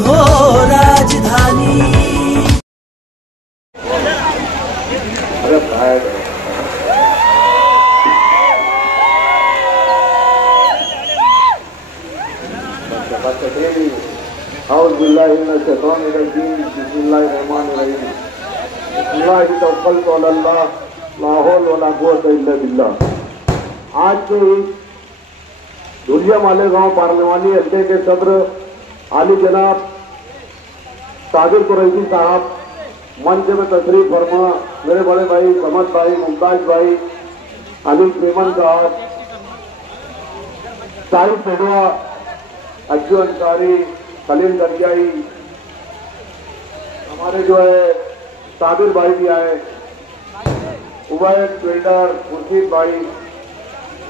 हो राजधानी। आज के धुलिया मालेगांव पार्लिमानी हल्के के सदर आली जनाब सादिर कुरैशी साहब मंच में तशरीफ फरमा, मेरे बड़े भाई समद भाई, मुमताज भाई, अली मेमन साहब, साहिब पेडवा, अज्जू अंसारी, सलीम दरियाई, हमारे जो है साबिर भाई भी आए, उबैद बिल्डर, मुर्शीद भाई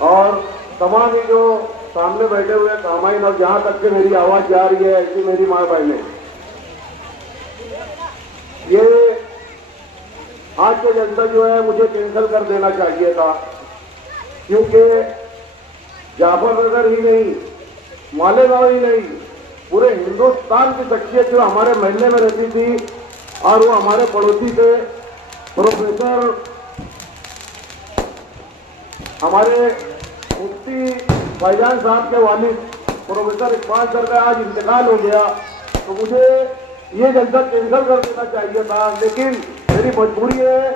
और तमाम ही जो सामने बैठे हुए कामाइन और जहां तक के मेरी आवाज जा रही है ऐसी मेरी माँ बहने, ये आज का जलसा जो है मुझे कैंसिल कर देना चाहिए था, क्योंकि जाफरनगर ही नहीं, मालेगांव ही नहीं, पूरे हिंदुस्तान की शख्सियत जो हमारे महल्ले में रहती थी और वो हमारे पड़ोसी थे प्रोफेसर हमारे मुफ्ती भाईजान साहब के वालिद प्रोफेसर इकबाल सर का आज इंतकाल हो गया, तो मुझे ये जलसा कैंसिल कर देना चाहिए था, लेकिन मेरी मजबूरी है।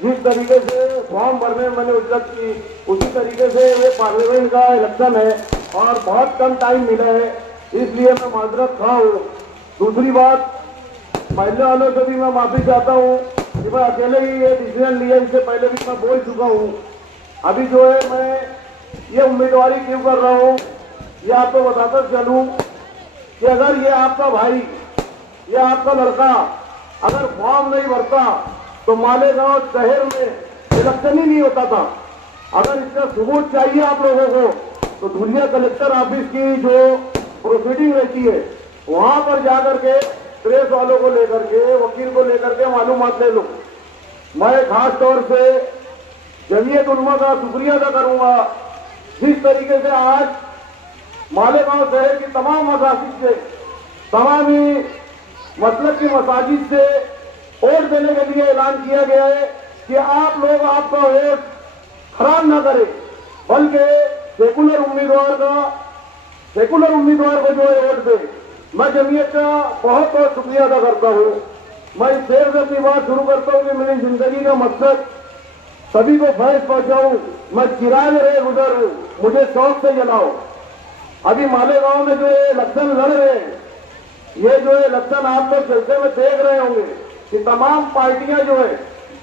जिस तरीके से फॉर्म भरने में मैंने उज्जत की उसी तरीके से ये पार्लियामेंट का इलेक्शन है और बहुत कम टाइम मिला है, इसलिए मैं माजरत खा हूँ। दूसरी बात, महल्ले वालों से भी मैं माफी चाहता हूँ कि मैं अकेले ही ये डिसीजन लिया, इससे पहले भी मैं बोल चुका हूँ। अभी जो है मैं ये उम्मीदवारी क्यों कर रहा हूँ ये आपको बताता चलूँ कि अगर ये आपका भाई, ये आपका लड़का अगर फॉर्म नहीं भरता तो मालेगांव शहर में इलेक्शन ही नहीं होता था। अगर इसका सबूत चाहिए आप लोगों को तो धुलिया कलेक्टर ऑफिस की जो प्रोसीडिंग रहती है वहां पर जाकर के प्रेस वालों को लेकर के, वकील को लेकर के मालूमात ले लो। मैं खास तौर से जमीयत उलमा का शुक्रिया अदा करूंगा, जिस तरीके से आज मालेगांव शहर की तमाम मसाजिद से, तमाम ही मतलब की मसाजिद से वोट देने के लिए ऐलान किया गया है कि आप लोग आपका वोट खराब ना करें, बल्कि सेकुलर उम्मीदवार को जो है वोट दे। मैं जमीयत का बहुत बहुत शुक्रिया अदा करता हूँ। मैं इस शेर से अपनी बात शुरू करता हूँ कि मेरी जिंदगी का मकसद सभी को फैज पहुंचाऊं, मैं चिराग रहे गुजर हूं, मुझे शौक से जलाओ। अभी मालेगांव में जो इलेक्शन लड़ रहे हैं, ये जो इलेक्शन आप लोग जलसे में देख रहे होंगे कि तमाम पार्टियां जो है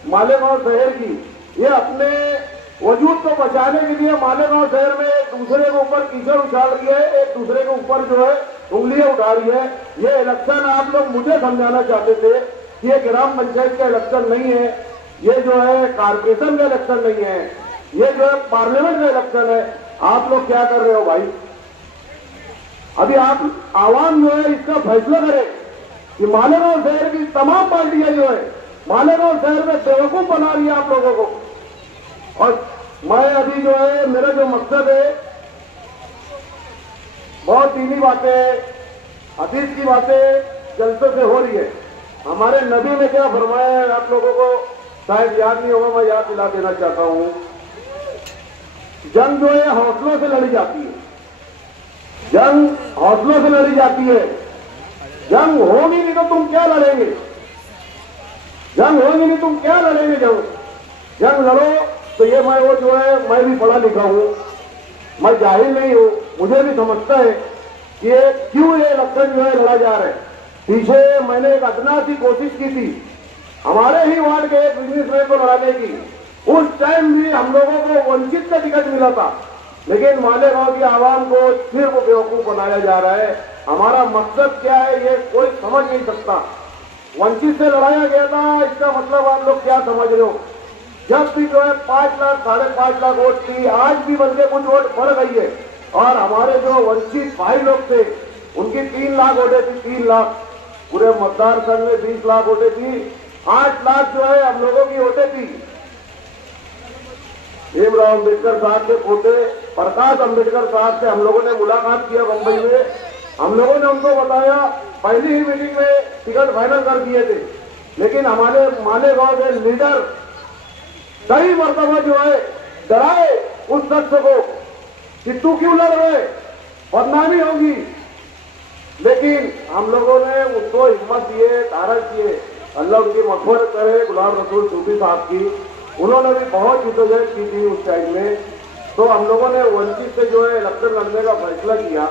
मालेगांव शहर की, ये अपने वजूद को बचाने के लिए मालेगांव शहर में एक दूसरे के ऊपर कीचड़ उछाल रही है, एक दूसरे के ऊपर जो है उंगलियां उठा रही है। ये इलेक्शन आप लोग मुझे समझाना चाहते थे कि ये ग्राम पंचायत का इलेक्शन नहीं है, ये जो है कारपोरेशन का इलेक्शन नहीं है, ये जो है पार्लियामेंट का इलेक्शन है। आप लोग क्या कर रहे हो भाई? अभी आप आवाम जो है इसका फैसला करें कि मालेगांव शहर की तमाम पार्टियां जो है मालेगांव शहर में बेवकूफ बना रही है आप लोगों को। और मैं अभी जो है मेरा जो मकसद है, बहुत दीनी बातें, हदीस की बातें जलसे से हो रही है। हमारे नबी ने क्या फरमाया है आप लोगों को शायद याद नहीं होगा, मैं याद दिला देना चाहता हूं। जंग जो है हौसलों से लड़ी जाती है, जंग हौसलों से लड़ी जाती है। जंग होगी नहीं तो तुम क्या लड़ेंगे? जंग होगी नहीं तुम क्या लड़ेंगे? जंग लड़ो तो ये मैं वो जो है मैं भी पढ़ा लिखा हूं, मैं जाहिल नहीं हूं, मुझे भी समझता है कि क्यों ये इलेक्शन जो है लड़ा जा रहा है। पीछे मैंने एक अदना सी कोशिश की थी हमारे ही वार्ड के एक बिजनेसमैन को लड़ाने की, उस टाइम भी हम लोगों को वंचित का टिकट मिला था, लेकिन मालेगांव की आवाम को सिर्फ बेवकूफ बनाया जा रहा है। हमारा मकसद क्या है ये कोई समझ नहीं सकता। वंचित से लड़ाया गया था, इसका मतलब आप लोग क्या समझ रहे हो? जब भी जो है 5 लाख 5.5 लाख वोट थी, आज भी बल्कि कुछ वोट बढ़ गई है। और हमारे जो वंचित भाई लोग थे उनकी 3 लाख वोटें थी, 3 लाख, पूरे मतदार संघ में 20 लाख वोटें थी, 8 लाख जो है हम लोगों की वोटें थी। भीमराव अम्बेडकर साहब के पोते प्रकाश अम्बेडकर साहब से हम लोगों ने मुलाकात किया बंबई में। हम लोगों ने उनको बताया पहली ही मीटिंग में टिकट फाइनल कर दिए थे, लेकिन हमारे मालेगांव के लीडर कई मरतबा जो है डराए उस शख्स को कि तू क्यों लड़ रहे, बदनामी होगी, लेकिन हम लोगों ने उसको हिम्मत दिए, धारण किए। अल्लाह उनकी मग़फ़िरत करे, गुलाम रसूल सूफी साहब की, उन्होंने भी बहुत जद्दोजहद की थी उस टाइम में। तो हम लोगों ने वंचित से जो है इलेक्शन लड़ने का फैसला किया।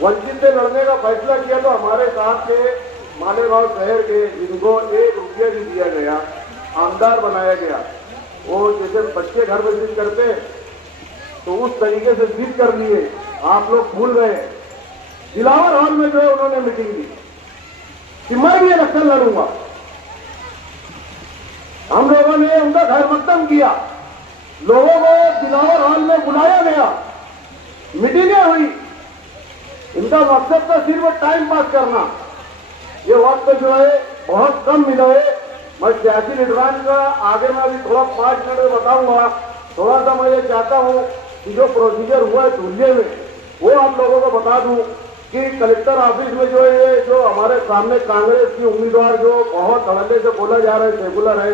वंचित से लड़ने का फैसला किया तो हमारे साथ के मालेगांव शहर के जिनको 1 रुपया भी दिया गया, आमदार बनाया गया, वो जैसे बच्चे घर में जिद करते तो उस तरीके से जिद कर लिए, आप लोग भूल गए। दिलावर हॉल में जो है उन्होंने मीटिंग की कि मैं भी इलेक्शन लड़ूंगा। हम लोगों ने उनका खैर मकदम किया, लोगों को दिलावर हॉल में बुलाया गया, मीटिंगें हुई। इनका मकसद तो सिर्फ टाइम पास करना। ये वक्त जो है बहुत कम मिला है। मैं सियासी लीडरान का आगे मैं अभी थोड़ा 5 मिनट में बताऊंगा। थोड़ा सा मैं ये चाहता हूं कि जो प्रोसीजर हुआ है धुलिये में वो आप लोगों को बता दूं कि कलेक्टर ऑफिस में जो है जो हमारे सामने कांग्रेस की उम्मीदवार जो बहुत धड़ल्ले से बोला जा रहा है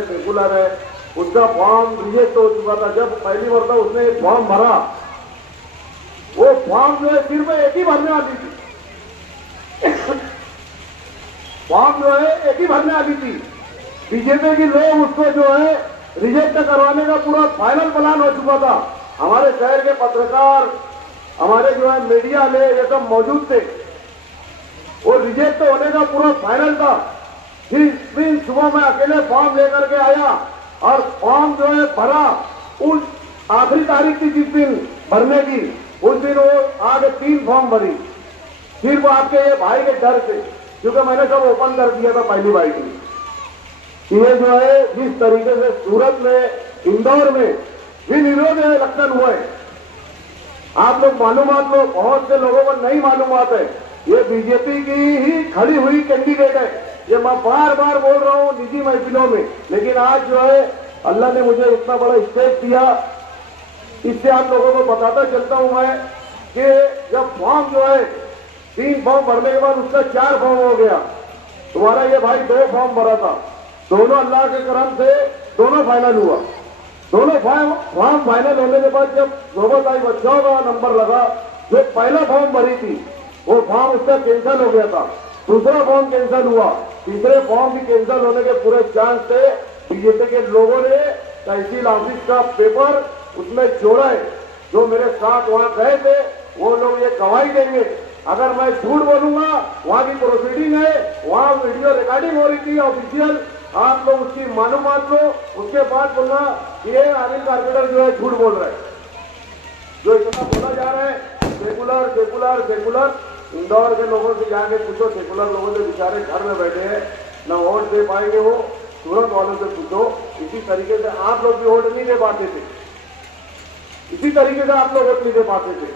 सेकुलर है, उसका फॉर्म रिजेक्ट हो चुका था। जब पहली मरतबा उसने एक फॉर्म भरा, वो फॉर्म जो है सिर्फ एक ही भरने वाली थी फॉर्म जो है एक ही भरने वाली थी। बीजेपी के लोग उसको जो है रिजेक्ट करवाने का पूरा फाइनल प्लान हो चुका था। हमारे शहर के पत्रकार, हमारे जो है मीडिया में ये सब मौजूद थे। वो रिजेक्ट होने का पूरा फाइनल था। फिर सुबह में अकेले फॉर्म लेकर के आया और फॉर्म जो है भरा। उस आखिरी तारीख थी जिस दिन भरने की, उस दिन वो आगे 3 फॉर्म भरी। फिर वो आपके ये भाई के डर से, क्योंकि मैंने सब ओपन कर दिया था पहली बार की। ये जो है जिस तरीके से सूरत में, इंदौर में भी विरोध इलेक्शन हुए, आप लोग मालूमात लो, बहुत से लोगों को नहीं मालूमात है। ये बीजेपी की ही खड़ी हुई कैंडिडेट है। ये मैं बार बार बोल रहा हूँ निजी महफिलों में, लेकिन आज जो है अल्लाह ने मुझे इतना बड़ा स्टेज दिया, इससे आप लोगों को बताता चलता हूं मैं कि जब फॉर्म जो है 3 फॉर्म भरने के बाद उसका 4 फॉर्म हो गया। तुम्हारा ये भाई 2 फॉर्म भरा था, दोनों अल्लाह के करम से दोनों फाइनल हुआ। दोनों फॉर्म फाइनल होने के बाद जब नौबत आई, बच्चों का नंबर लगा, जो पहला फॉर्म भरी थी वो फॉर्म उसका कैंसिल हो गया था, दूसरा फॉर्म कैंसिल हुआ, तीसरे फॉर्म भी कैंसिल होने के पूरे चांस थे। बीजेपी के लोगों ने तहसील ऑफिस का पेपर उसमें जोड़ा है। जो मेरे साथ वहां गए थे वो लोग ये गवाही देंगे। अगर मैं झूठ बोलूंगा, वहां की प्रोसीडिंग है, वहां वीडियो रिकॉर्डिंग हो रही थी ऑफिशियल, आप लोग उसकी मालूमात लो। उसके बाद बोलना ये अनिल कारपेटर जो है झूठ बोल रहा है। जो इतना बोला जा रहा है सेकुलर, इंदौर के लोगों से जाके पूछो, सेकुलर लोगों से बेचारे घर में बैठे हैं, न वोट दे पाएंगे वो। सूरत वालों से पूछो, इसी तरीके से आप लोग भी वोट नहीं दे पाते थे, इसी तरीके से आप लोग वोट नहीं दे पाते थे।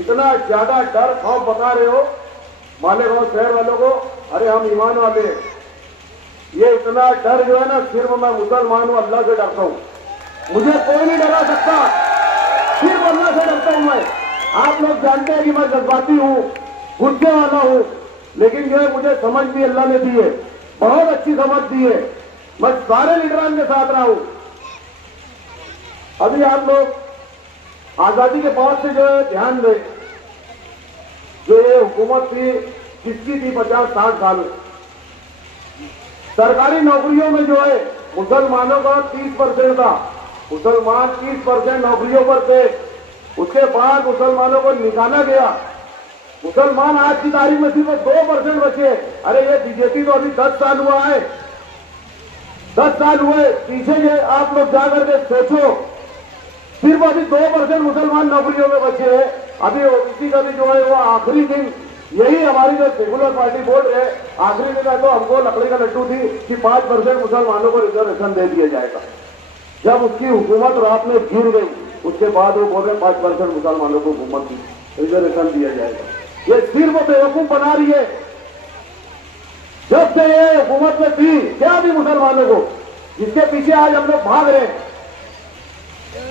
इतना ज्यादा डर खौफ बता रहे हो मालेगांव शहर वालों को, अरे हम ईमान वाले हैं। ये इतना डर जो है ना, सिर्फ मैं मुसलमान हूं, अल्लाह से डरता हूं, मुझे कोई नहीं डरा सकता, सिर्फ अल्लाह से डरता हूं मैं। आप लोग जानते हैं कि मैं जज्बाती हूं, गुस्से वाला हूं, लेकिन जो है मुझे समझ भी अल्लाह ने दी है, बहुत अच्छी समझ दी है। मैं सारे लीडरान के साथ रहा हूं। अभी आप लोग आजादी के बाद से जो है ध्यान दें, जो ये हुकूमत थी किसकी थी 50-60 साल, सरकारी नौकरियों में जो है मुसलमानों का 30% था, मुसलमान 30% नौकरियों पर थे। उसके बाद मुसलमानों को निकाला गया, मुसलमान आज की तारीख में सिर्फ 2% बचे। अरे ये बीजेपी तो अभी 10 साल हुआ है, 10 साल हुए पीछे ये आप लोग जाकर के सोचो, सिर्फ अभी 2% मुसलमान नौकरियों में बचे हैं। अभी ओबीसी का भी जो है वो आखिरी दिन, यही हमारी जो सेकुलर पार्टी बोल रहे हैं, आखिरी दिन तो हमको लकड़ी का लड्डू थी कि 5% मुसलमानों को रिजर्वेशन दे दिया जाएगा। जब उसकी हुकूमत रात में गिर गई, उसके बाद वो बोल रहे 5% मुसलमानों को हुकूमत की रिजर्वेशन दिया जाएगा। ये सिर्फ बेवकूफ बना रही है। जब से ये हुकूमत में थी क्या भी मुसलमानों को, जिसके पीछे आज हम लोग भाग रहे हैं,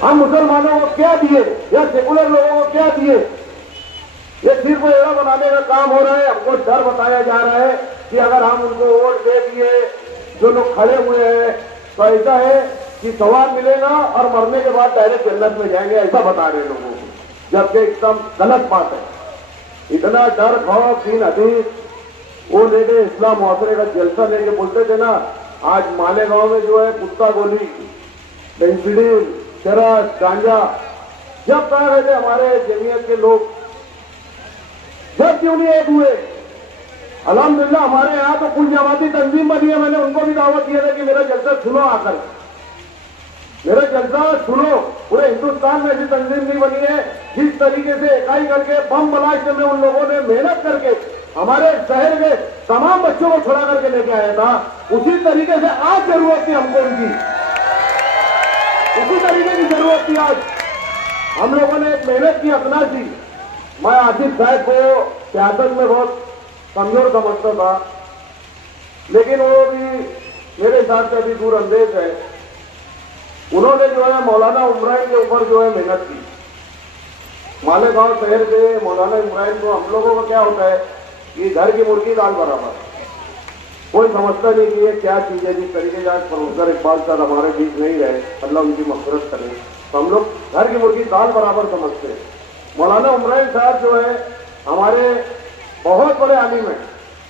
हम मुसलमानों को क्या दिए या सेकुलर लोगों को क्या दिए? ये सिर्फ एड़ा बनाने का काम हो रहा है। हमको डर बताया जा रहा है कि अगर हम उनको वोट दे दिए, जो लोग खड़े हुए हैं, तो ऐसा है कि सवाल मिलेगा और मरने के बाद डायरेक्ट जन्नत में जाएंगे, ऐसा बता रहे लोगों को, जबकि एकदम गलत बात है। इतना डर खौफ दीन हदीस वो लेके इस्लाम मुआसरे का जलसा लेके बोलते थे ना, आज मालेगांव में जो है कुत्ता गोली, पेंसिलिन, चरस, गांजा जब कहा रहे थे हमारे जमीयत के लोग, जब क्यों नहीं एक हुए। अल्हम्दुलिल्लाह हमारे यहाँ तो कुल जमाती तंजीम बनी है, मैंने उनको भी दावत दिया था कि मेरा जलसा सुनो, आकर मेरा जलसा सुनो। पूरे हिंदुस्तान में ऐसी तंजीम नहीं बनी है जिस तरीके से इकाई करके बम ब्लास्ट में उन लोगों ने मेहनत करके हमारे शहर के तमाम बच्चों को छुड़ा करके लेके आया था। उसी तरीके से आज जरूरत थी हमको उनकी, उसी तरीके की जरूरत थी आज। हम लोगों ने एक मेहनत की, अपना सी। मैं आसिफ साहब को सियासत में बहुत कमजोर समझता था, लेकिन वो भी मेरे हिसाब से अभी दूर अंदेश है। उन्होंने जो है मौलाना इमरान के ऊपर जो है मेहनत की। मालेगांव शहर के मौलाना इमरान को हम लोगों का क्या होता है कि घर की मुर्गी दाल बराबर, कोई समझता नहीं कि ये क्या चीज है। जिस तरीके से आज प्रोफेसर इकबाल साहब हमारे बीच नहीं रहे, अल्लाह उनकी मग़फ़िरत करे, तो हम लोग घर की मुर्गी दाल बराबर समझते हैं। मौलाना इमरान साहब जो है हमारे बहुत बड़े आलिम है,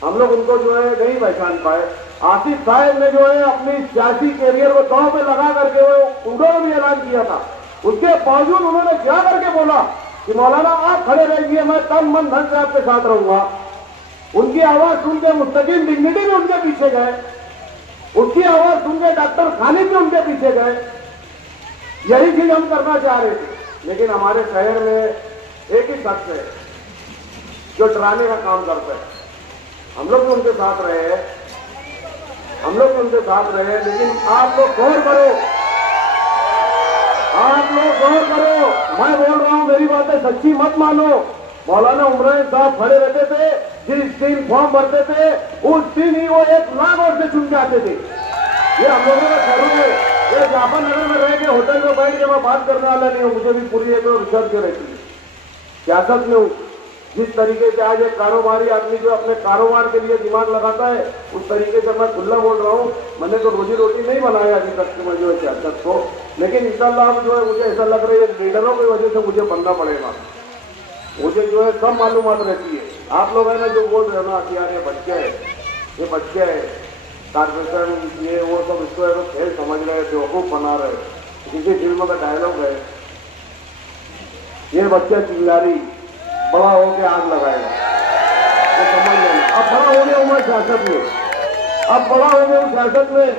हम लोग उनको जो है नहीं पहचान पाए। आसिफ साहब ने जो है अपनी सियासी कैरियर को दांव पे लगा करके वो उन्होंने भी ऐलान किया था, उसके बावजूद उन्होंने क्या करके बोला कि मौलाना आप खड़े रहिए, मैं तन मन धन से आपके साथ रहूंगा। उनकी आवाज सुन के मुस्तकीम डिग्निटी भी उनके पीछे गए, उसकी आवाज सुन के डॉक्टर खालिद भी उनके पीछे गए। यही चीज हम करना चाह रहे थे, लेकिन हमारे शहर में एक ही शख्स है जो डराने का काम करता है। हम लोग भी उनके साथ रहे हैं, हम लोग भी उनके साथ रहे हैं, लेकिन आप लोग गौर करो, आप लोग गौर करो। मैं बोल रहा हूं, मेरी बातें सच्ची मत मानो। मौलाना इमरान साहब खड़े रहते थे, जिस दिन फॉर्म भरते थे उस दिन ही वो 1 लाख वोट से चुन के आते थे। ये हम लोगों का करूँ है। ये जाफर नगर में रह के होटल में बैठ के मैं बात करने वाला नहीं हूँ, मुझे भी पूरी एक रिसर्च रहती है, सियासत में हूँ। जिस तरीके से आज एक कारोबारी आदमी जो अपने कारोबार के लिए दिमाग लगाता है, उस तरीके से मैं खुला बोल रहा हूँ। मैंने तो रोजी रोटी नहीं बनाया अभी तक से मैं जो है सियासत को, लेकिन इंशाल्लाह जो है मुझे ऐसा लग रहा है लीडरों की वजह से मुझे बनना पड़ेगा। मुझे जो है सब मालूमात रहती है। आप लोग है ना जो बोल रहे हो ना कि यार ये बच्चे है, ये बच्चे है, कारपोरेशन ये वो सब इसको है तो खेल समझ रहे, बेवकूफ बना रहे। किसी फिल्म का डायलॉग है, ये बच्चा चिंगारी बड़ा होके आग लगाएगा, तो समझ लेना। अब बड़ा हो गया हूं मैं सियासत में, अब बड़ा हो गया हूं सियासत में।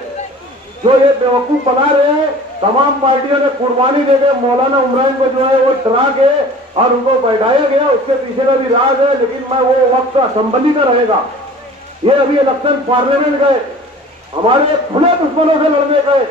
जो ये बेवकूफ बना रहे हैं, तमाम पार्टियों ने कुर्बानी देकर मौलाना इमरान को जो है वो डरा के और उनको बैठाया गया, उसके पीछे का भी राज है। लेकिन मैं वो वक्त असेंबली का रहेगा। ये अभी इलेक्शन पार्लियामेंट गए, हमारे खुले दुश्मनों से लड़ने गए,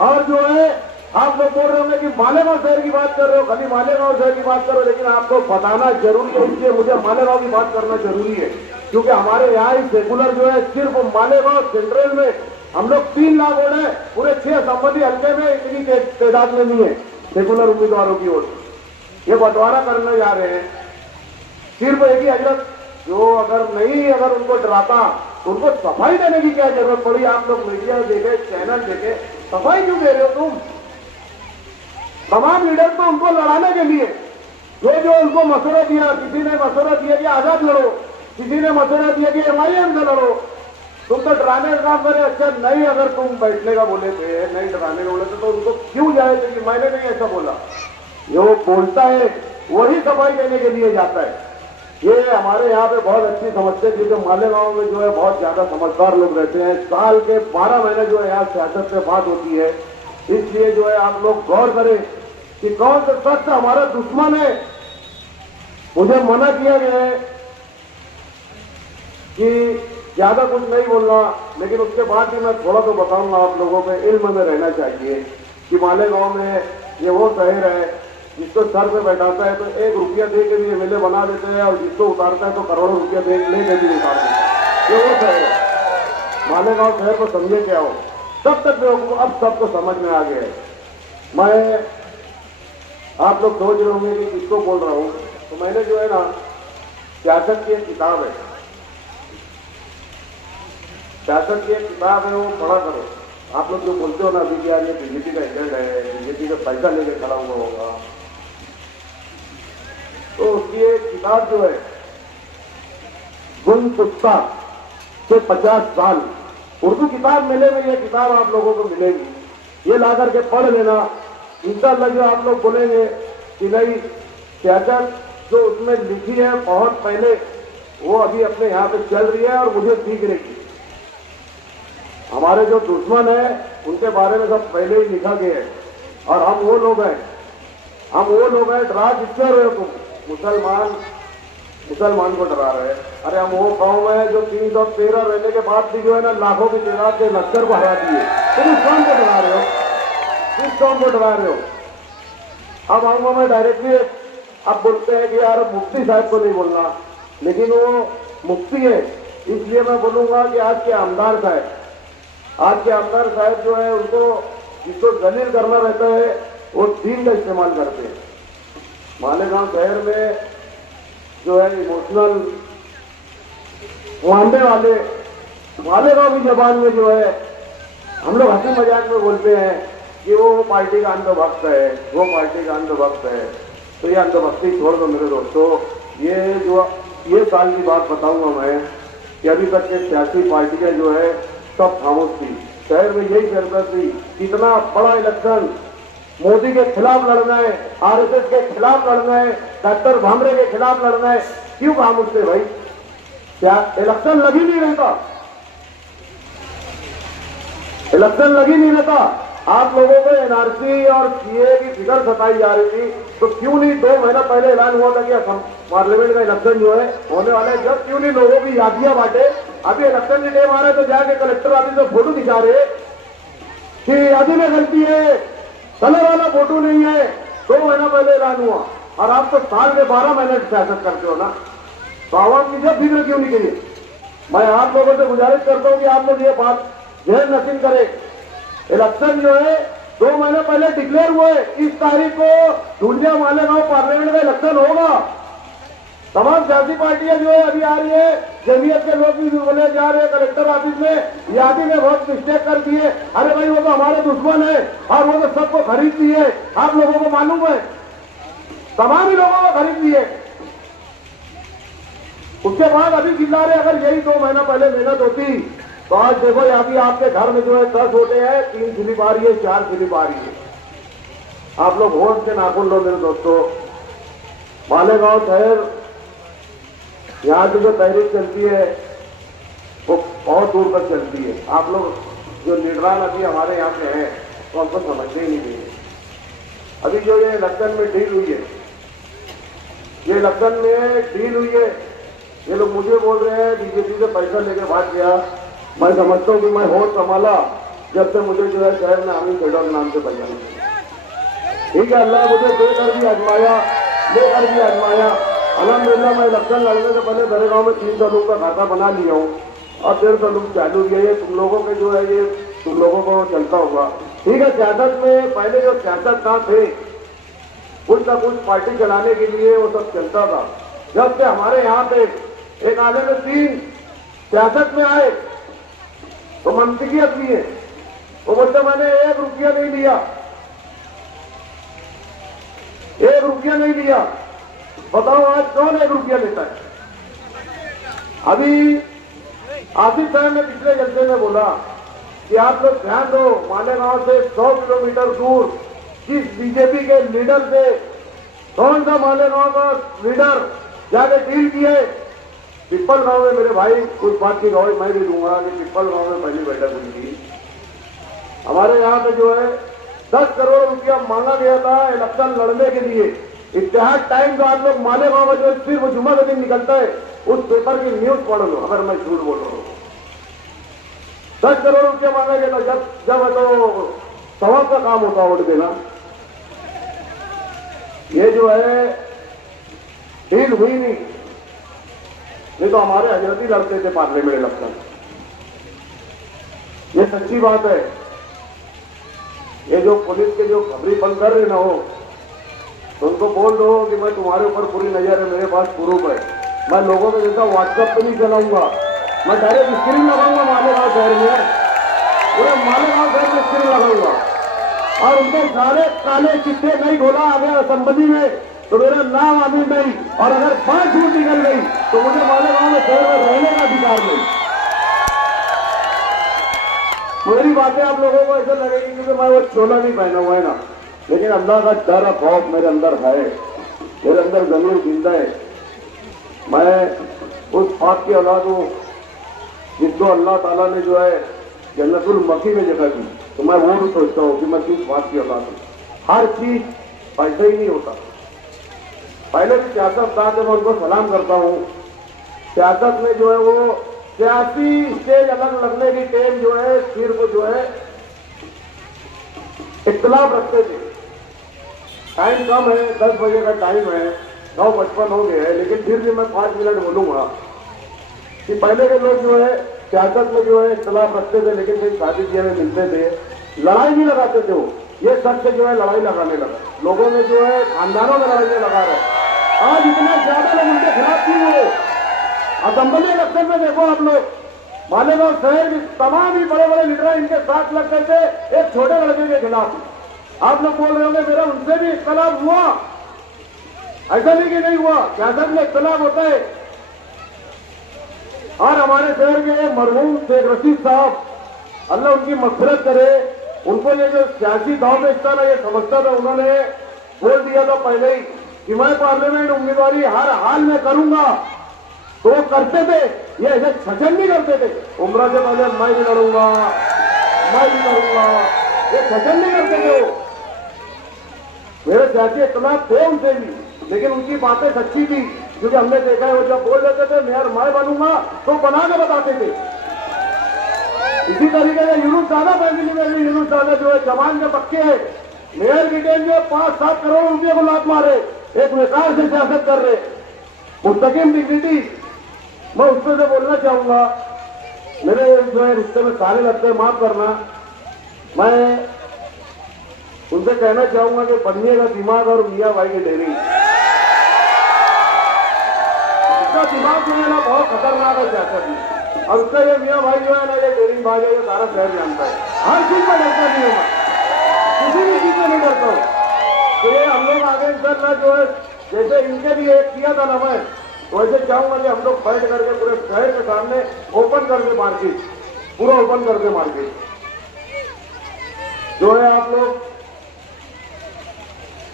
और जो है आप लोग बोल रहे होंगे कि मालेगांव शहर की बात कर रहे हो, खाली मालेगांव शहर की बात करो, लेकिन आपको बताना जरूरी है, इसलिए मुझे मालेगांव की बात करना जरूरी है, क्योंकि हमारे यहाँ ही सेकुलर जो है सिर्फ मालेगांव सेंट्रल में हम लोग 3 लाख वोट है, पूरे 6 संबंधी हल्के में इतनी तादाद में नहीं है सेकुलर उम्मीदवारों की वोट। ये बंटवारा करने जा रहे हैं। सिर्फ एक ही हजरत जो अगर उनको डराता तो उनको सफाई देने की क्या जरूरत पड़ी। आप लोग मीडिया देखे, चैनल देखे, सफाई क्यों दे रहे हो तुम? तमाम लीडर तो उनको लड़ाने के लिए जो उनको मशवरा दिया, किसी ने मशवरा दिया कि आजाद लड़ो, किसी ने मशवरा दिया कि MIM से लड़ो, तुम तो डराने का काम करे। अच्छा नहीं, अगर तुम बैठने का बोले थे, नहीं डराने का बोले थे, तो उनको क्यों जाए थे कि मैंने नहीं ऐसा बोला। जो बोलता है वही सफाई देने के लिए जाता है। ये हमारे यहाँ पे बहुत अच्छी समझते हैं, क्योंकि मालेगांव में जो है बहुत ज्यादा समझदार लोग रहते हैं। साल के 12 महीने जो है यहाँ सियासत पे बात होती है, इसलिए जो है आप लोग गौर करें कि कौन सा शख्स हमारा दुश्मन है। मुझे मना किया गया है कि ज्यादा कुछ नहीं बोलना, लेकिन उसके बाद भी मैं थोड़ा तो बताऊंगा। आप लोगों पे इल्म में रहना चाहिए कि मालेगांव में ये वो शहर है जिसको सर पे बैठाता है तो 1 रुपया दे के भी MLA बना देते हैं, और जिसको उतारता है तो करोड़ों रुपया दे ले भी उतार देते हैं। ये वो शहर है। मालेगांव शहर को समझे क्या हो, तब तक अब सबको समझ में आ गया है। मैं आप लोग सोच रहे होंगे कि किसको बोल रहा हूं, तो मैंने जो है ना सियासत की एक किताब है, सियासत की एक किताब है, वो पढ़ा करो। आप लोग जो बोलते हो ना अभी यार ये बीजेपी का एजेंट है, बीजेपी का पैसा लेके खड़ा हुआ होगा, तो उसकी एक किताब जो है गुणपुस्ता के 50 साल, उर्दू किताब मेले में ये किताब आप लोगों को मिलेगी, ये ला करके पढ़ लेना। इंशाअल्लाह जो आप लोग बोलेंगे कि नहीं सियासत जो उसमें लिखी है बहुत पहले, वो अभी अपने यहाँ पे चल रही है और मुझे सीख रही है। हमारे जो दुश्मन है उनके बारे में सब पहले ही लिखा गया है, और हम वो लोग हैं, डरा किससे रहे हो तुम? मुसलमान को डरा रहे हैं। अरे हम वो गांव में जो 313 रहने के बाद भी जो है ना लाखों की तादाद से लश्कर को हरा दिए, तुम इस कौन को डरा रहे हो? किस कौन को डरा रहे हो? अब आऊंगा मैं डायरेक्टली, अब बोलते हैं कि यार मुफ्ती साहब को नहीं बोलना, लेकिन वो मुफ्ती है इसलिए मैं बोलूंगा कि आज के आमदार साहब जो है उनको जिसको जलील करना रहता है वो दीन का इस्तेमाल करते हैं। मालेगांव शहर में जो है इमोशनल मानने वाले मालेगांव की जबान में जो है हम लोग हंसी मजाक में बोलते हैं कि वो पार्टी का अंधभक्त है, वो पार्टी का अंधभक्त है। तो ये अंधभक्ति छोड़ दो मेरे दोस्तों। ये साल की बात बताऊंगा मैं कि अभी तक के सियासी पार्टियां जो है सब खामोश थी, शहर में यही चर्चा थी। इतना बड़ा इलेक्शन मोदी के खिलाफ लड़ना है, आरएसएस के खिलाफ लड़ना है, डॉक्टर भामरे के खिलाफ लड़ना है, क्यों खामोश थे भाई? क्या इलेक्शन लग ही नहीं रहता? इलेक्शन लग ही नहीं रहता। आप लोगों को एनआरसी और सीए की फिक्र सताई जा रही थी, तो क्यों नहीं 2 महीना पहले ऐलान हुआ था कि पार्लियामेंट का इलेक्शन जो है होने वाला है, जब क्यों नहीं लोगों की यादियां बांटे? अभी इलेक्शन की टाइम आ रहा है तो जाके कलेक्टर ऑफिस में फोटो दिखा रहे कि यादी में गलती है, कलर वाला फोटो नहीं है, 2 महीना पहले ऐलान हुआ, और आप तो साल के 12 महीने सियासत करते हो ना, तो आवाम की जब फिक्र क्यों नहीं करिए? मैं आप लोगों से गुजारिश करता हूं कि आप लोग ये बात जहर नसीन करें। इलेक्शन जो है 2 महीने पहले डिक्लेयर हुए, 30 तारीख को धुलिया मालेगांव पार्लियामेंट का इलेक्शन होगा। तमाम सियासी पार्टियां जो है अभी आ रही है, जमीयत के लोग भी बोले जा रहे हैं कलेक्टर ऑफिस में यादी में बहुत मिस्टेक कर दिए। अरे भाई वो तो हमारे दुश्मन है और वो तो सबको खरीदती है, आप लोगों को मालूम है, तमाम ही लोगों को खरीदती है। उसके बाद अभी चिल्ला रहे अगर यही 2 महीना पहले मेहनत होती तो आज देखो अभी आपके घर में जो है 10 वोटे हैं, 3 स्लिप आ रही है, 4 स्लिप आ रही है। आप लोग वोट के नाखून लो मेरे दोस्तों। मालेगांव शहर यहाँ की जो तहरीक चलती है वो बहुत दूर तक चलती है। आप लोग जो लीडरान अभी हमारे यहाँ पे हैं तो हमको समझते ही नहीं देंगे। अभी जो ये इलेक्शन में डील हुई है, ये इलेक्शन में डील हुई है, ये लोग मुझे बोल रहे हैं बीजेपी से पैसा लेके भाग गया। मैं समझता हूँ कि मैं होश संभाला जब से मुझे जो है शहर में आमिर खेड़ा के नाम से पहचान। ठीक है, अल्लाह मुझे देकर भी आजमाया, लेकर भी आजमाया। अल्हम्दुलिल्लाह मैं इलेक्शन लड़ने से पहले दरेगांव में 300 लोगों का खाता बना लिया हूँ और 150 लोग चालू किया। ये तुम लोगों के जो है ये तुम लोगों को चलता होगा। ठीक है, सियासत में पहले जो सियासतदान थे कुछ ना कुछ पार्टी चलाने के लिए वो सब चलता था। जब से हमारे यहाँ पे एक आने में 3 सियासत में आए तो मंतकियत भी है, वो बोलते मैंने 1 रुपया नहीं लिया, 1 रुपया नहीं लिया। बताओ आज कौन 1 रुपया लेता है? अभी आसिफ साहब ने पिछले जलसे में बोला कि आप लोग ध्यान दो, मालेगांव से 100 किलोमीटर दूर किस बीजेपी के लीडर से कौन सा मालेगांव का लीडर जाके डील किए? पिपल गांव में मेरे भाई उस बात की गवाही मैं भी दूंगा कि पिपल गांव में पहली बैठक हुई थी। हमारे यहाँ पे जो है 10 करोड़ रुपया मांगा गया था इलेक्शन लड़ने के लिए। इतिहास टाइम का आप लोग मालेगांव में जो सिर्फ जुम्मा का दिन निकलता है उस पेपर की न्यूज पढ़ लो अगर मैं झूठ बोल रहा हूँ। 10 करोड़ रुपया मांगा गया था। जब तो सवाब का काम होता वोट देना। ये जो है डील हुई नहीं तो हमारे हजरती लड़ते थे पार्लियामेंट इलेक्शन। ये सच्ची बात है। ये जो पुलिस के जो खबरीपन कर रहे ना हो तो उनको बोल दो कि मैं तुम्हारे ऊपर पूरी नजर है, मेरे पास प्रूफ है। मैं लोगों में जैसा व्हाट्सएप पे नहीं चलाऊंगा, मैं डायरेक्ट स्क्रीन लगाऊंगा मालेगांव शहर में, पूरे मालेगांव शहर में स्क्रीन लगाऊंगा और उनके सारे काले चिट्ठे नहीं खोला आ गया असेंबली में तो मेरा नाम आमिर नहीं, और अगर 5 वोट निकल गई तो मुझे मालेगांव में शहर में रहने का अधिकार नहीं। मेरी बातें आप लोगों को ऐसा लगेगी क्योंकि मैं वो चोला नहीं पहना हुआ है ना, लेकिन अल्लाह का डर और खौफ मेरे अंदर है, मेरे अंदर जमीर जिंदा है। मैं उस पाक की औलाद हूं जिसको अल्लाह ताला ने जो है जन्नतुल मकी में जगह दी, तो मैं वो भी सोचता हूँ कि मैं किस बात की औलाद हूँ। हर चीज पैसे ही नहीं होता। पहले भी सियासत था जब मैं उनको सलाम करता हूँ, सियासत में जो है वो सियासी स्टेज अलग लगने की टेम जो है सिर को जो है इख्तलाफ रखते थे। टाइम कम है, 10 बजे का टाइम है, 9:55 हो गए हैं, लेकिन फिर भी मैं 5 मिनट बोलूंगा कि पहले के लोग जो है सियासत में जो है इख्तलाफ रखते थे, लेकिन कहीं शादी ब्याह में मिलते थे, लड़ाई नहीं लगाते थे। वो ये शख्स जो है लड़ाई लगाने लगा, लोगों में जो है खानदानों में लड़ाइयां लगा रहे। आज इतना ज्यादा लोग उनके खिलाफ क्यों हुए? असेंबली इलेक्शन में देखो आप लोग, मालेगांव शहर के तमाम ही बड़े बड़े लीडर इनके साथ लगते थे एक छोटे लड़के के खिलाफ। आप लोग बोल रहे होंगे मेरा उनसे भी इख्तलाफ हुआ, ऐसा नहीं कि नहीं हुआ, सियासत में इख्तलाफ होता है। और हमारे शहर के मरहूम शेख रशीद साहब, अल्लाह उनकी मग़फ़िरत करे, उनको ये जो सियासी दाव में हिस्सा ना ये समझता था, उन्होंने बोल दिया था पहले ही कि मैं पार्लियामेंट उम्मीदवारी हर हाल में करूंगा, तो वो करते थे। ये ऐसे छचन नहीं करते थे, उम्र से पहले मैं भी लड़ूंगा, मैं भी करूंगा, ये छचन नहीं करते थे। वो मेरे सियासी इख्तलाफ थे उनसे भी, लेकिन उनकी बातें सच्ची थी, क्योंकि हमने देखा है वो जब बोल देते थे मेयर मैं बनूंगा तो बना के बताते थे। इसी तरीके से यूनुस दादा फैमिली में भी यूनुस दादा जो है जवान के पक्के है, मेयर की टेम जो 5-7 करोड़ रुपये को लात मारे, एक विकार से सियासत कर रहे, मुस्तकिम डिग्निटी। मैं उसमें से बोलना चाहूंगा, मेरे जो है रिश्ते में सारे लगते हैं, माफ करना, मैं उनसे कहना चाहूंगा कि बनिएगा दिमाग और मियाँ भाई की डेरी। उसका दिमाग जो है ना बहुत खतरनाक है सियासत में, और उसका ये मियाँ भाई जो है ना ये डेरी भाई है, ये सारा शहर जानता है। हर चीज में डरता नहीं हूँ मैं, किसी भी चीज में नहीं डरता हूँ। तो ये हम लोग आगे इंशाल्लाह जो है जैसे इनके भी एक किया था ना, मैं वैसे चाहूंगा कि हम लोग बैठ करके पूरे शहर के सामने ओपन करके मार्केट, पूरा ओपन करके मार्केट जो है। आप लोग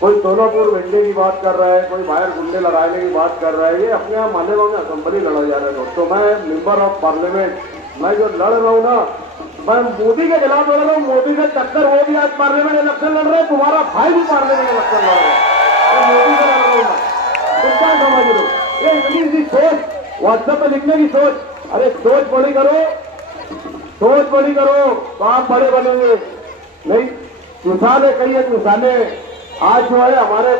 कोई सोनापुर वेंडे की बात कर रहा है, कोई बाहर गुंडे लड़ाने की बात कर रहा है, ये अपने यहाँ मालेगांव में असेंबली लड़ा जा रहा है। दोस्तों मैं मेंबर ऑफ पार्लियामेंट, मैं जो लड़ रहा हूँ ना, मैं मोदी के खिलाफ लड़ रहा हूँ। मोदी से टक्कर वो भी आज पार्लियामेंट इलेक्शन लड़ रहा है, तुम्हारा भाई भी पार्लियामेंट इलेक्शन लड़ रहा है, मोदी से लड़ रहा हूँ मैं। तुम क्या समझ लो? ये इतनी सी सोच, व्हाट्सएप पे लिखने की सोच, अरे सोच बड़ी करो, सोच बड़ी करो तो आप बड़े बनेंगे। नहीं मिसालें कई एक मिसालें आज जो है हमारे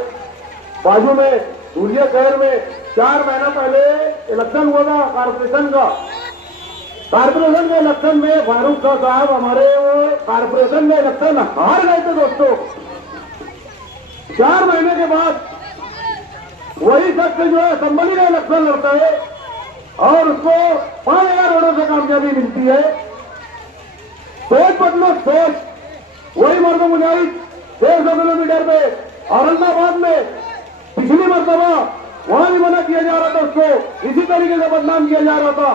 बाजू में धुलिया शहर में 4 महीना पहले इलेक्शन हुआ था कारपोरेशन का। कारपोरेशन के इलेक्शन में फारूक साहब हमारे कारपोरेशन में इलेक्शन हार गए थे दोस्तों। 4 महीने के बाद वही शख्स जो है असेंबली में इलेक्शन लड़ता है और उसको 5000 वोटों से कामयाबी मिलती है। सोच बदलो सोच। वही मर्द मुजाहिद 150 किलोमीटर पे औरंगाबाद में पिछली मरतबा वहां भी मना किया जा रहा था, उसको इसी तरीके से बदनाम किया जा रहा था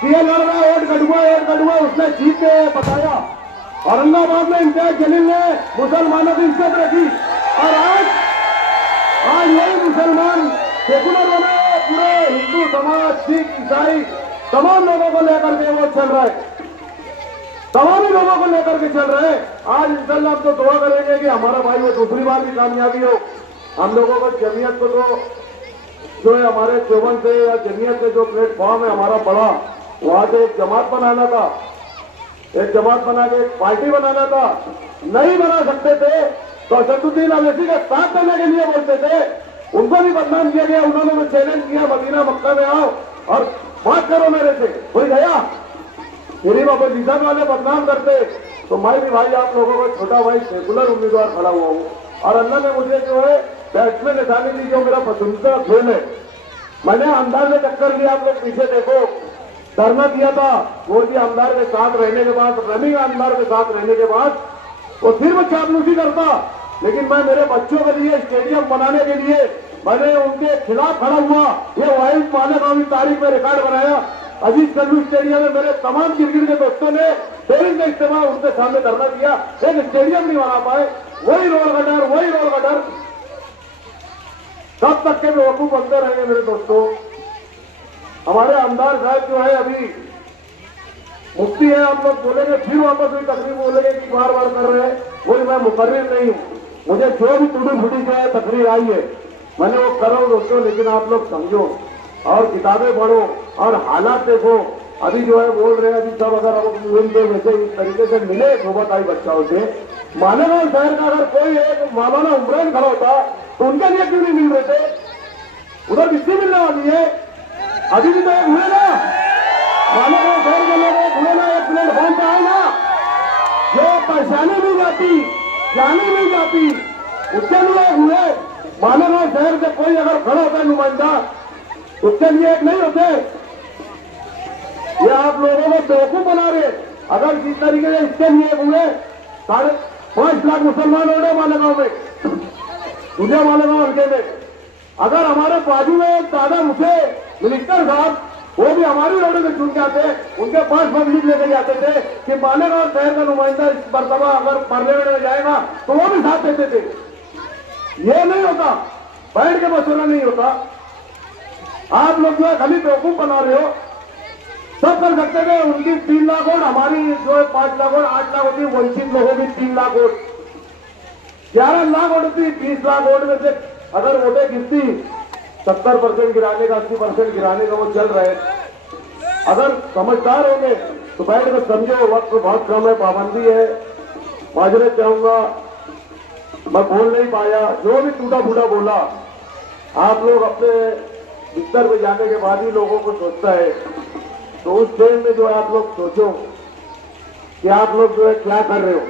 कि ये लड़ रहा है वोट कटुआ, उसने जीत के बताया। औरंगाबाद में इम्तियाज जलील ने मुसलमानों की इज्जत रखी और आज वही मुसलमान सेकुलर बने, पूरे हिंदू समाज, सिख, ईसाई तमाम लोगों को लेकर के वो चल रहा है, तमाम लोगों को लेकर के चल रहे हैं। आज इंशाल्लाह हम तो दुआ करेंगे कि हमारा भाई वो दूसरी बार भी कामयाबी हो। हम लोगों को जमीयत को तो जो है हमारे देवबंद से या जमीयत से जो प्लेटफॉर्म है हमारा बड़ा, वहां से एक जमात बनाना था, एक जमात बना के एक पार्टी बनाना था। नहीं बना सकते थे तो असदुद्दीन अवैसी का साथ देने के लिए बोलते थे, उनको भी बदनाम किया गया। उन्होंने भी चैलेंज किया मदीना मक्का में आओ और बात करो मेरे से, कोई गया? मेरी बाबा जीजा वाले बदनाम करते तो मैं भी भाई आप लोगों का छोटा भाई सेकुलर उम्मीदवार खड़ा हुआ हूँ और अल्लाह ने मुझे जो है बैट्समैन निशानी दी जो मेरा पसंदीदा खेल है। मैंने आमदार से टक्कर लिया, आप लोग पीछे देखो, धरना दिया था मोदी आमदार के साथ रहने के बाद, रनिंग आमदार के साथ रहने के बाद वो सिर्फ चापलूसी करता। लेकिन मैं मेरे बच्चों के लिए स्टेडियम बनाने के लिए मैंने उनके खिलाफ खड़ा हुआ। ये वाइल्ड मालेगांव की तारीख में रिकॉर्ड बनाया। अजीत कल्लू स्टेडियम में मेरे तमाम क्रिकेट के दोस्तों ने टेरिंग का इस्तेमाल उनके सामने धरना दिया, एक स्टेडियम नहीं बना पाए। वही रोड का डर, वही रोड का डर, कब तक के बेवकूफ बनते रहेंगे मेरे दोस्तों। हमारे आमदार साहब जो है अभी मुफ्ती है, आप लोग बोलेंगे फिर वापस वही तकरीर बोलेंगे कि बार बार कर रहे हैं। वही मैं मुकर्रिर नहीं हूँ, मुझे जो भी टूटी फूटी जो है तकरीर आई है मैंने वो करो दोस्तों। लेकिन आप लोग समझो और किताबें पढ़ो और हालात देखो। अभी जो है बोल रहे हैं अभी सब अगर हम मिलते वैसे इस तरीके से मिले सोबत आई बच्चाओं से, मालेगांव शहर का अगर कोई एक मौलाना उमरान खड़ा होता तो उनके लिए क्यों नहीं मिल रहे थे? उधर किसकी मिलने वाली है? अभी भी तो एक हुए ना, मालेगांव शहर के लोग एक हुए ना, एक प्लेटफॉर्म पे आए ना, जो परेशानी नहीं जाती, जानी नहीं जाती, उसके लिए एक हुए। मालेगांव शहर से कोई अगर खड़ा होता है नुमाइंदा, उसके लिए एक नहीं होते। ये आप लोगों को बेवकूफ बना रहे। अगर जिस तरीके से इसके लिए हुए 5.5 लाख मुसलमान हो रहे मालेगांव में, दूसरे मालेगांव हल्के में, अगर हमारे बाजू में एक दादा मुझे मिनिस्टर साहब, वो भी हमारी रोड में चुन के आते, उनके पास पब्लिक लेकर जाते थे कि मालेगांव शहर का नुमाइंदा इस मरतबा अगर पार्लियामेंट में जाएगा तो वो भी साथ देते थे। ये नहीं होता, बैठ के मसला नहीं होता। आप लोग जो है खाली बेवकूफ बना रहे हो। सब कर सकते थे, उनकी 3 लाख वोट, हमारी जो है 5 लाख वोट, 8 लाख होती, वंचित लोगों की 3 लाख वोट, 11 लाख वोट होती। 30 लाख वोट में से अगर वोटें गिरती 70% गिराने का, 80% गिराने का वो चल रहे। अगर समझदार होंगे तो बैठ कर समझो, वक्त बहुत कम है, पाबंदी है। माजरे चाहूंगा, मैं बोल नहीं पाया, जो भी टूटा फूटा बोला। आप लोग अपने बिस्तर पे जाने के बाद ही लोगों को सोचता है, तो उस टाइम में जो है आप लोग सोचो कि आप लोग जो है क्या कर रहे हो।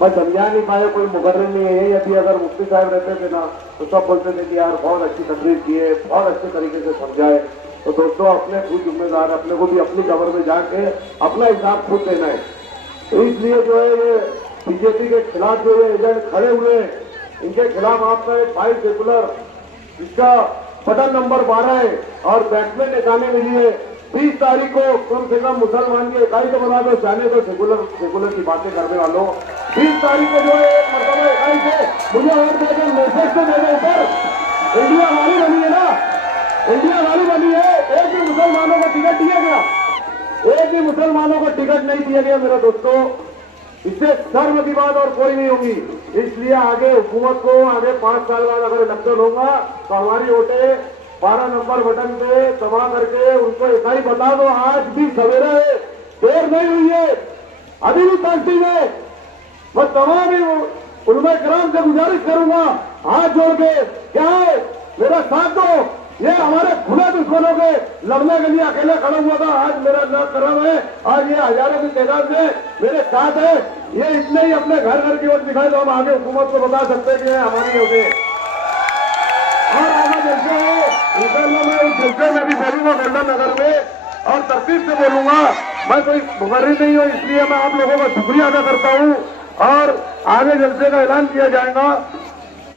मैं समझा नहीं पाया, कोई मुकर्रर नहीं है। यदि अगर मुफ्ती साहब रहते थे ना तो सब बोलते थे कि यार बहुत अच्छी तकरीर की है, बहुत अच्छे तरीके से समझाए। तो दोस्तों अपने खुद जिम्मेदार, अपने को भी अपनी कमर में जाके अपना हिसाब खुद देना है। तो इसलिए जो है ये बीजेपी के खिलाफ जो ये एजेंट खड़े हुए हैं, इनके खिलाफ आपका एक फाइल सर्कुलर जिसका बटन नंबर 12 है और बैट्समैन निकालने मिली है 20 तारीख को। कम से कम मुसलमान की इकाई तो बना दो, चाहे तो सेकुलर की बातें करने वालों। 20 तारीख को जो है एक मरतबा इकाई से मुझे और देकर मैसेज तो देने ऊपर इंडिया वाली बनी है ना, इंडिया वाली बनी है। एक भी मुसलमानों को टिकट दिया गया, एक भी मुसलमानों को टिकट नहीं दिया गया मेरे दोस्तों। इससे शर्म की बात और कोई नहीं होगी। इसलिए आगे हुकूमत को आगे 5 साल बाद अगर इलेक्शन होगा तो हमारी वोटें 12 नंबर बटन पे दबा करके उनको इकाई बता दो। आज भी सवेरे है, देर नहीं हुई है, अभी भी तस्दीक है। मैं तमाम उलमा कराम से गुजारिश करूंगा हाथ जोड़ के, क्या है मेरा साथ दो। ये हमारे खुले दुश्मनों के लड़ने के लिए अकेले खड़ा हुआ था, आज मेरा अल्लाह करम है, आज ये हजारों की तादाद में मेरे साथ है। ये इतने ही अपने घर घर की ओर दिखाए तो हम आगे हुकूमत को बता सकते हैं कि हमारी होगी। और आगे जलसे है इंशाअल्लाह, मैं उस जलसे में भी बोलूंगा गंडा नगर में और तरतीब से बोलूंगा। मैं कोई मुकर्रिर नहीं हूँ, इसलिए मैं आप लोगों का शुक्रिया अदा करता हूँ। और आगे जलसे का ऐलान किया जाएगा।